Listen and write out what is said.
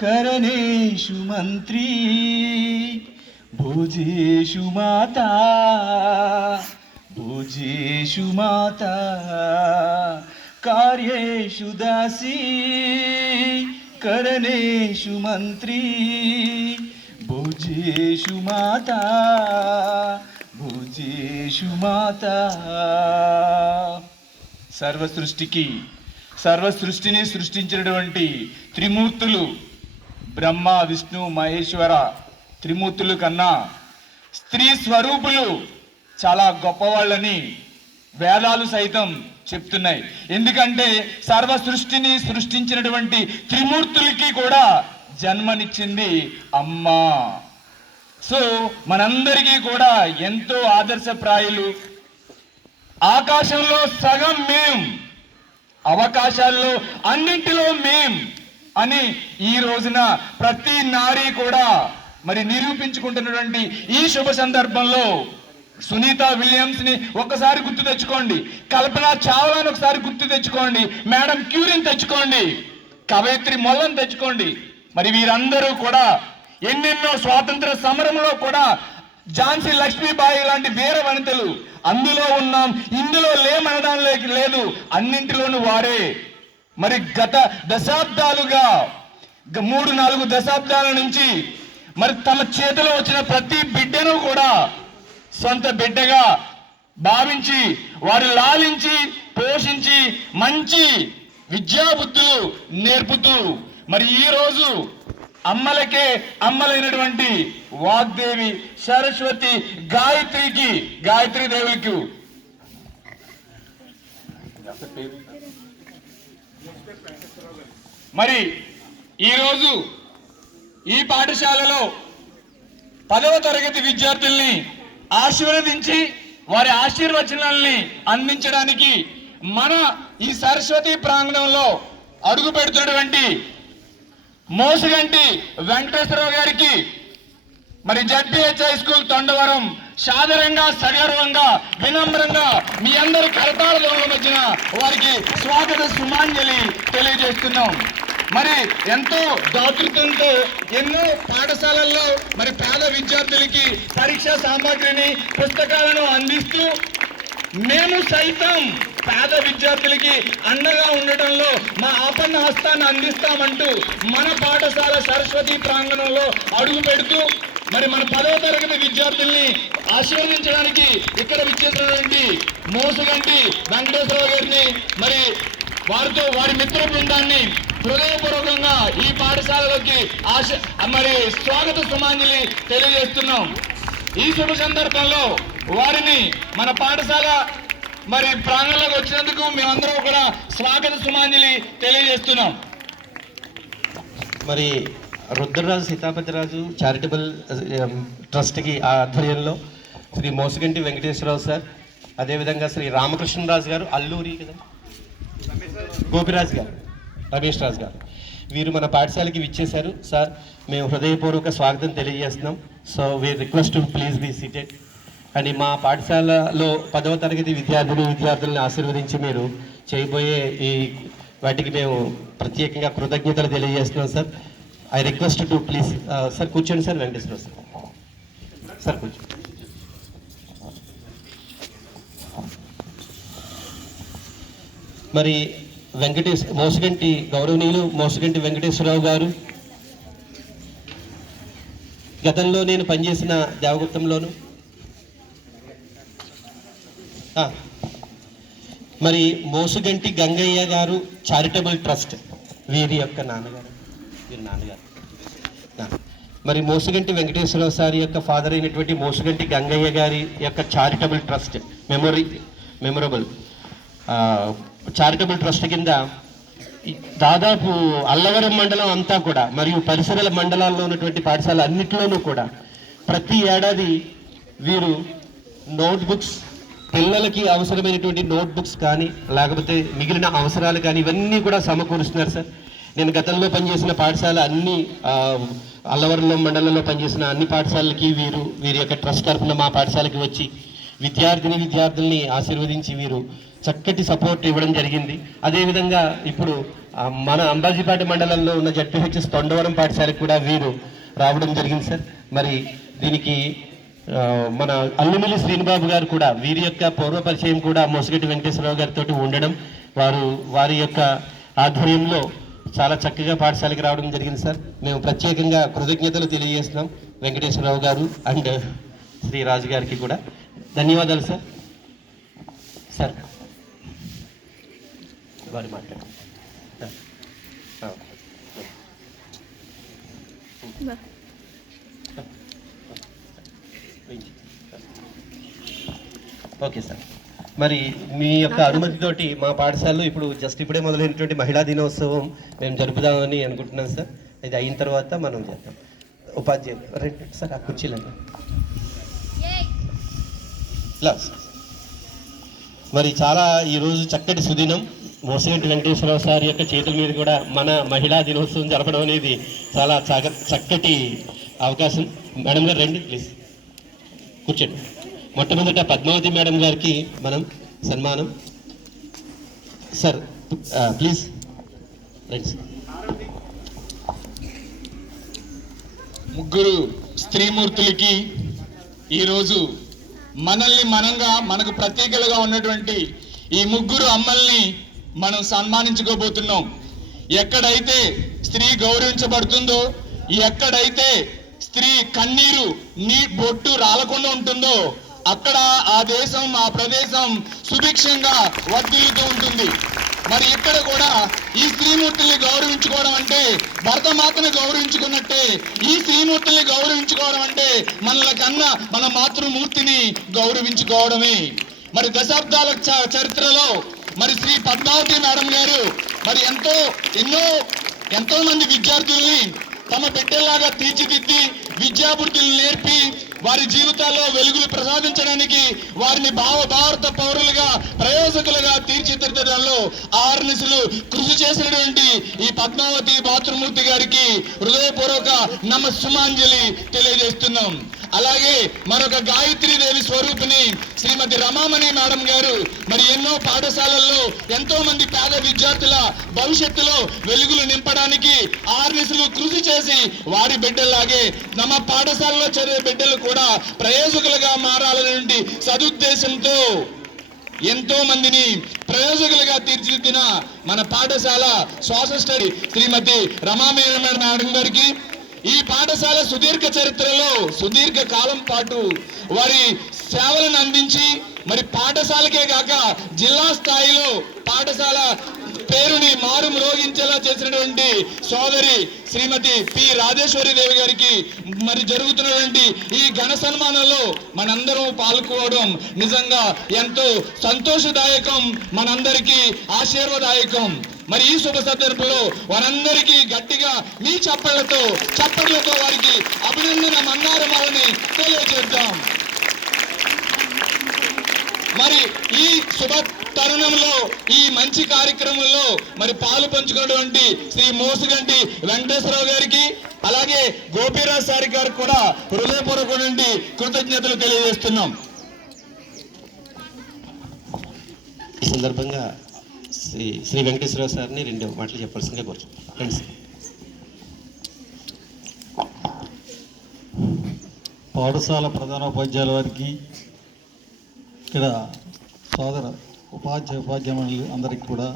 करणेषु मन्त्री भुजेषु माता भुजेषु माता कार्येषु दासी करणेषु मन्त्री भुजेषु माता भुजेषु माता సర్వసృష్టిని సృష్టించినటువంటి త్రిమూర్తులు బ్రహ్మ విష్ణు మహేశ్వర త్రిమూర్తులు కన్నా స్త్రీ స్వరూపులు చాలా గొప్పవాళ్ళని వేదాలు సైతం చెప్తున్నాయి. ఎందుకంటే సర్వసృష్టిని సృష్టించినటువంటి త్రిమూర్తులకి కూడా జన్మనిచ్చింది అమ్మ. సో మనందరికీ కూడా ఎంతో ఆదర్శప్రాయులు. ఆకాశంలో సగం మేం, అవకాశాల్లో అన్నింటిలో మేం అని ఈ రోజున ప్రతి నారీ కూడా మరి నిరూపించుకుంటున్నటువంటి ఈ శుభ సందర్భంలో సునీత విలియమ్స్ ని ఒక్కసారి గుర్తు తెచ్చుకోండి, కల్పనా చావ్లాని ఒకసారి గుర్తు తెచ్చుకోండి, మేడం క్యూరీని తెచ్చుకోండి, కవయిత్రి మొల్లను తెచ్చుకోండి. మరి వీరందరూ కూడా ఎన్నెన్నో స్వాతంత్ర సమరంలో కూడా ఝాన్సీ లక్ష్మీబాయి లాంటి వీర వనితలు అందులో ఉన్నాం, ఇందులో లేమనడానికి లేదు, అన్నింటిలోనూ వారే. మరి గత దశాబ్దాలుగా 3-4 దశాబ్దాల నుంచి మరి తమ చేతిలో వచ్చిన ప్రతి బిడ్డను కూడా సొంత బిడ్డగా భావించి వారు లాలించి పోషించి మంచి విద్యాబుద్ధులు నేర్పుతూ మరి ఈరోజు అమ్మలకే అమ్మలైనటువంటి వాగ్దేవి సరస్వతి గాయత్రి దేవికి మరి ఈరోజు ఈ పాఠశాలలో 10వ తరగతి విద్యార్థుల్ని ఆశీర్వదించి వారి ఆశీర్వచనాల్ని అందించడానికి మన ఈ సరస్వతి ప్రాంగణంలో అడుగు పెడుతున్నటువంటి మోసుగంటి వెంకటేశ్వరరావు గారికి మరి జడ్పీహెచ్ హై స్కూల్ తొండవరం సాదరంగా సగర్వంగా వినమ్రంగా మీ అందరి కరతాళ మధ్యన వారికి స్వాగత సుమాంజలి తెలియజేస్తున్నాం. మరి ఎంతో దాతృత్వంతో ఎన్నో పాఠశాలల్లో మరి పేద విద్యార్థులకి పరీక్షా సామాగ్రిని పుస్తకాలను అందిస్తూ మేము సైతం పేద విద్యార్థులకి అండగా ఉండటంలో మా ఆపన్న హస్తాన్ని అందిస్తామంటూ మన పాఠశాల సరస్వతి ప్రాంగణంలో అడుగు పెడుతూ మరి మన 10వ తరగతి విద్యార్థుల్ని ఆశీర్వదించడానికి ఇక్కడ విచ్చేసినటువంటి మోసుగంటి వెంకటేశ్వరరావు గారిని మరి వారితో వారి మిత్ర బృందాన్ని హృదయపూర్వకంగా ఈ పాఠశాలలోకి మరి స్వాగత సుమాంజలి తెలియజేస్తున్నాం. ఈ శుభ సందర్భంలో వారిని మన పాఠశాల మరి ప్రాంగణంలోకి వచ్చినందుకు మేమందరం కూడా స్వాగత సుమాంజలి తెలియజేస్తున్నాం. మరి రుద్రరాజు సీతాపతిరాజు చారిటబుల్ ట్రస్ట్కి ఆధ్వర్యంలో శ్రీ మోసుగంటి వెంకటేశ్వరరావు సార్, అదేవిధంగా శ్రీ రామకృష్ణరాజు గారు, అల్లూరి కదా గోపిరాజు గారు, రమేష్ రాజు గారు, వీరు మన పాఠశాలకి విచ్చేశారు. సార్ మేము హృదయపూర్వక స్వాగతం తెలియజేస్తున్నాం. So we request to please be seated. And మా పాఠశాలలో 10వ తరగతి విద్యార్థులను ఆశీర్వదించి మీరు చేయబోయే ఈ వాటికి మేము ప్రత్యేకంగా కృతజ్ఞతలు తెలియజేస్తున్నాం sir. I request to please sir కూర్చోండి సార్. వెంకటేశ్వర సార్ కూర్చోండి. మరి గౌరవనీయులు మోసుగంటి వెంకటేశ్వరరావు గారు గతంలో నేను పనిచేసిన దేవగుప్తంలోను మరి మోసుగంటి గంగయ్య గారు చారిటబుల్ ట్రస్ట్ వీరి యొక్క నాన్నగారు మరి మోసుగంటి వెంకటేశ్వరరావు సార్ యొక్క ఫాదర్ అయినటువంటి మోసుగంటి గంగయ్య గారి యొక్క charitable trust memorable charitable trust కింద దాదాపు అల్లవరం మండలం అంతా కూడా మరియు పరిసరాల మండలాల్లో ఉన్నటువంటి పాఠశాల అన్నింటిలోనూ కూడా ప్రతి ఏడాది వీరు నోట్బుక్స్, పిల్లలకి అవసరమైనటువంటి నోట్బుక్స్ కానీ లేకపోతే మిగిలిన అవసరాలు కానీ ఇవన్నీ కూడా సమకూరుస్తున్నారు సార్. నేను గతంలో పనిచేసిన పాఠశాల అన్ని అల్లవరంలో మండలంలో పనిచేసిన అన్ని పాఠశాలలకి వీరి యొక్క ట్రస్ట్ తరఫున మా పాఠశాలకి వచ్చి విద్యార్థుల్ని ఆశీర్వదించి వీరు చక్కటి సపోర్ట్ ఇవ్వడం జరిగింది. అదేవిధంగా ఇప్పుడు మన అంబాజీపేట మండలంలో ఉన్న జడ్పీహెచ్ఎస్ తొండవరం పాఠశాలకు కూడా వీరు రావడం జరిగింది సార్. మరి దీనికి మన అల్లుమిల్లి శ్రీనిబాబు గారు కూడా వీరి యొక్క పూర్వ పరిచయం కూడా మోసిగడ్డి వెంకటేశ్వరరావు గారితో ఉండడం, వారి యొక్క ఆధ్వర్యంలో చాలా చక్కగా పాఠశాలకు రావడం జరిగింది సార్. మేము ప్రత్యేకంగా కృతజ్ఞతలు తెలియజేస్తున్నాం వెంకటేశ్వరరావు గారు అండ్ శ్రీ రాజు గారికి కూడా ధన్యవాదాలు సార్. సార్ వారి మాట్లాడండి. Okay sir. మరి మీ యొక్క అనుమతితోటి మా పాఠశాలలో ఇప్పుడే మొదలైనటువంటి మహిళా దినోత్సవం మేము జరుపుదామని అనుకుంటున్నాం సార్. ఇది అయిన తర్వాత మనం చేద్దాం. ఉపాధ్యాయులు రండి సార్, ఆ కుర్చీలండి. మరి చాలా ఈరోజు చక్కటి సుదినం. మోసిగంటి వెంకటేశ్వరరావు సార్ యొక్క చేతుల మీద కూడా మన మహిళా దినోత్సవం జరపడం అనేది చాలా చక్కటి అవకాశం. మేడం గారు రండి ప్లీజ్, కూర్చోండి. మొట్టమొదట పద్మావతి మేడం గారికి మనం సన్మానం. సార్ ప్లీజ్ రండి సార్. ముగ్గురు స్త్రీమూర్తులకి ఈరోజు మనకు ప్రత్యేకలుగా ఉన్నటువంటి ఈ ముగ్గురు అమ్మల్ని మనం సన్మానించుకోబోతున్నాం. ఎక్కడైతే స్త్రీ గౌరవించబడుతుందో, ఎక్కడైతే స్త్రీ కన్నీరు బొట్టు రాలకుండా ఉంటుందో అక్కడ ఆ దేశం, ఆ ప్రదేశం సుభిక్షంగా వర్ధిల్లుతూ ఉంటుంది. మరి ఇక్కడ కూడా ఈ స్త్రీమూర్తుల్ని గౌరవించుకోవడం అంటే భరతమాతను గౌరవించుకున్నట్టే. ఈ స్త్రీమూర్తుల్ని గౌరవించుకోవడం అంటే మనల కన్నా మన మాతృమూర్తిని గౌరవించుకోవడమే. మరి దశాబ్దాల చరిత్రలో మరి శ్రీ పద్మావతి మేడం గారు మరి ఎంతో మంది విద్యార్థుల్ని తమ బిడ్డల్లాగా తీర్చిదిద్ది విద్యాబుద్ధులు నేర్పి వారి జీవితాల్లో వెలుగులు ప్రసాదించడానికి వారిని భారత పౌరులుగా ప్రయోజకులుగా తీర్చిదిద్దడంలో ఆర్నిసులు కృషి చేసినటువంటి ఈ పద్మావతి మాతృమూర్తి గారికి హృదయపూర్వక నమస్సుమాంజలి తెలియజేస్తున్నాం. అలాగే మరొక గాయత్రీదేవి స్వరూపిణి శ్రీమతి రమామణి మేడం గారు మరి ఎన్నో పాఠశాలల్లో ఎంతో మంది పేద విద్యార్థుల భవిష్యత్తులో వెలుగులు నింపడానికి ఆర్నిసులు కృషి చేసి వారి బిడ్డల్లాగే తమ పాఠశాలలో చదివే బిడ్డలు కూడా ప్రయోజకులుగా మారాలనే సదుద్దేశంతో ఎంతో మందిని ప్రయోజకులుగా తీర్చిదిద్దిన మన పాఠశాల శ్వాస స్టడీ శ్రీమతి రమామణి మేడం గారికి ఈ పాఠశాల సుదీర్ఘ చరిత్రలో సుదీర్ఘ కాలం పాటు వారి సేవలను అందించి మరి పాఠశాలకే కాక జిల్లా స్థాయిలో పాఠశాల పేరుని మారు మ్రోగించేలా చేసినటువంటి సోదరి శ్రీమతి పి రాజేశ్వరి దేవి గారికి మరి జరుగుతున్నటువంటి ఈ ఘన సన్మానంలో మనందరం పాల్గొనడం నిజంగా ఎంతో సంతోషదాయకం, మనందరికీ ఆశీర్వదాయకం. మరి ఈ శుభ సందర్భంలో వారందరికీ గట్టిగా మీ చప్పట్లతో వారికి అభినందన మన్నారమాలని తెలియజేద్దాం. మరి ఈ శుభ తరుణంలో ఈ మంచి కార్యక్రమంలో మరి పాలు పంచుకున్నటువంటి శ్రీ మోసిగంటి వెంకటేశ్వరరావు గారికి అలాగే గోపీరాజ్ సార్ గారికి కూడా హృదయపూర్వక కృతజ్ఞతలు తెలియజేస్తున్నాం. ఈ సందర్భంగా శ్రీ వెంకటేశ్వరరావు సార్ని 2 మాటలు చెప్పాల్సిందిగా కోరుతున్నాం. ఫ్రెండ్స్, పాఠశాల ప్రధానోపాధ్యాయుల వారికి, ఇక్కడ సోదర ఉపాధ్యాయ మండలి అందరికీ కూడా